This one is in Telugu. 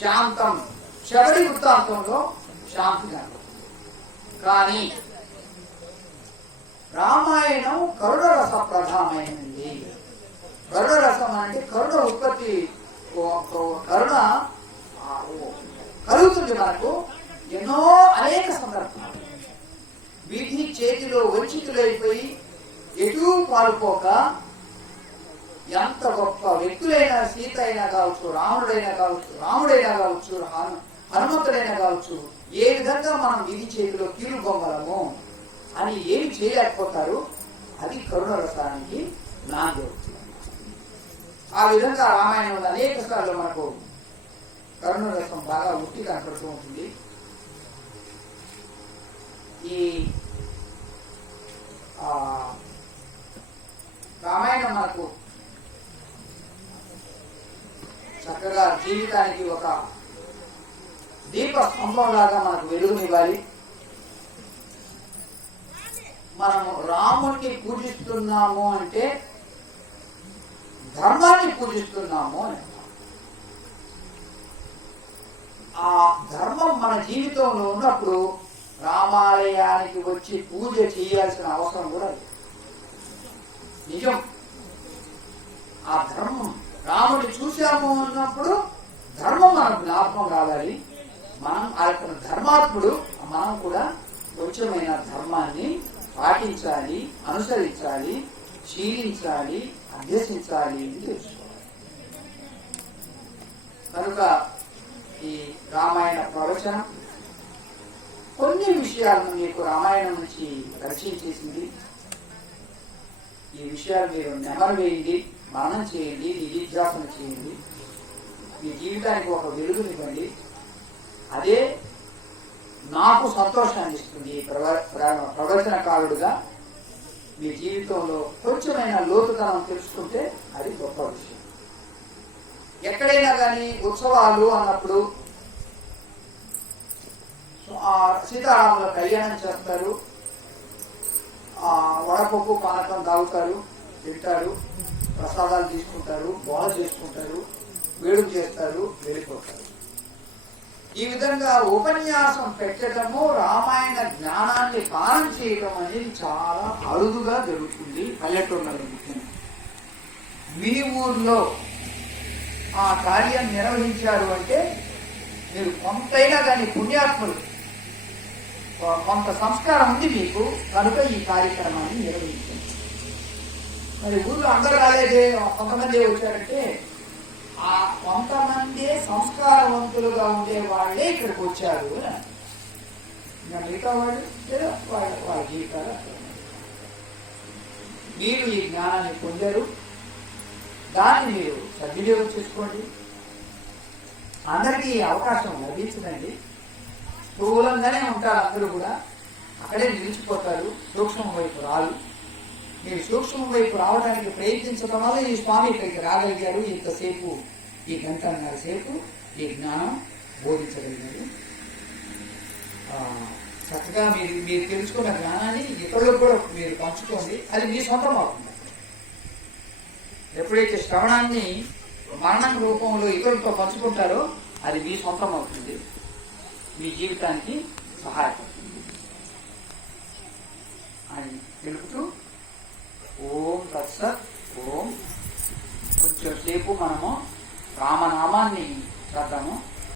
శాంతం. శబరి వృత్తాంతంలో శాంతిగా. కానీ రామాయణం కరుణ రస ప్రధానమైనది. కరుణ రసం అంటే కరుణ ఉత్పత్తి, కరుణ కలుగుతుంది మనకు ఎన్నో అనేక సందర్భాలు. విధి చేతిలో వంచితులైపోయి ఎటూ పాల్పోక ఎంత గొప్ప వ్యక్తులైనా, సీత అయినా కావచ్చు, రాముడైనా కావచ్చు, హనుమంతుడైనా కావచ్చు, ఏ విధంగా మనం విధి చేతిలో కీలు బొమ్మలము అని ఏమి చేయలేకపోతారు. అది కరుణ రసానికి నాంది అవుతుంది. ఆ విధంగా రామాయణంలో అనేక సార్లు మనకు కరుణ రసం బాగా ఉట్టి కనపడుతూ ఉంటుంది. ఈ రామాయణం మనకు చక్కగా జీవితానికి ఒక దీప స్తంభం లాగా మనకు వెలుగునివ్వాలి. మనము రాముణ్ణి పూజిస్తున్నాము అంటే ధర్మాన్ని పూజిస్తున్నాము అని. ఆ ధర్మం మన జీవితంలో ఉన్నప్పుడు రామాలయానికి వచ్చి పూజ చేయాల్సిన అవసరం కూడా లేదు. నిజం. ఆ ధర్మం రాముడిని చూశాము అన్నప్పుడు ధర్మం మనకు జ్ఞాపకం రావాలి. మనం ఆయన ధర్మాత్ముడు, మనం కూడా కొంచెమైన ధర్మాన్ని పాటించాలి, అనుసరించాలి, శీలించాలి, అభ్యసించాలి అని తెలుసుకోవాలి. కనుక ఈ రామాయణ ప్రవచనం కొన్ని విషయాలను మీకు రామాయణం నుంచి పరిచయం చేసింది. ఈ విషయాలు మీరు నెమరు వేయండి, మననం చేయండి, నిధిధ్యాసన చేయండి. మీ జీవితానికి ఒక వెలుగునివ్వండి. అదే నాకు సంతోషాన్ని ఇస్తుంది. ప్రవచనకారుడుగా మీ జీవితంలో కొంచెమైనా లోతుతనం తెలుసుకుంటే అది గొప్ప విషయం. ఎక్కడైనా కానీ ఉత్సవాలు అన్నప్పుడు సీతారాముల కళ్యాణం చేస్తారు, వడపప్పు పానకం తాగుతారు, తింటారు, ప్రసాదాలు తీసుకుంటారు, బోధ చేసుకుంటారు, వేడుక చేస్తారు, వెళ్ళిపోతారు. ఈ విధంగా ఉపన్యాసం పెట్టడము, రామాయణ జ్ఞానాన్ని పాలన చేయడం అనేది చాలా అరుదుగా జరుగుతుంది పల్లెటూళ్ళలో. మీ ఊర్లో ఆ కార్యం నిర్వహించారు అంటే మీరు కొంతైనా కానీ పుణ్యాత్ములు, కొంత సంస్కారం ఉంది మీకు, కనుక ఈ కార్యక్రమాన్ని నిర్వహించండి. మరి ఊళ్ళో అందరూ రాలేదే, కొంతమంది వచ్చారంటే ఆ కొంతమంది సంస్కారవంతులుగా ఉండే వాళ్ళే ఇక్కడికి వచ్చారు. మిగతా వాళ్ళు లేదా వాళ్ళ జీవితాలు. మీరు ఈ జ్ఞానాన్ని పొందారు, దాన్ని మీరు సద్వినియోగం చేసుకోండి. అందరికీ అవకాశం లభించదండి. స్థూలంగానే ఉంటారు అందరూ కూడా, అక్కడే నిలిచిపోతారు, సూక్ష్మం వైపు రారు. మీరు సూక్ష్మం వైపు రావడానికి ప్రయత్నించడం వల్ల ఈ స్వామి ఇక్కడికి రాగలిగారు. ఇంతసేపు ఈ గంటన్నర సేపు ఈ జ్ఞానం బోధించగలిగారు. చక్కగా మీరు తెలుసుకున్న జ్ఞానాన్ని ఇతరులకు కూడా మీరు పంచుకోండి. అది మీ సొంతం అవుతుంది. ఎప్పుడైతే శ్రవణాన్ని మరణం రూపంలో ఇతరులతో పంచుకుంటారో అది మీ సొంతం అవుతుంది, మీ జీవితానికి సహాయపడుతుంది అని తెలుపుతూ ఓం తత్సత్. ఓం. కొంచెం సేపు మనము రామనామాన్ని చేద్దాము.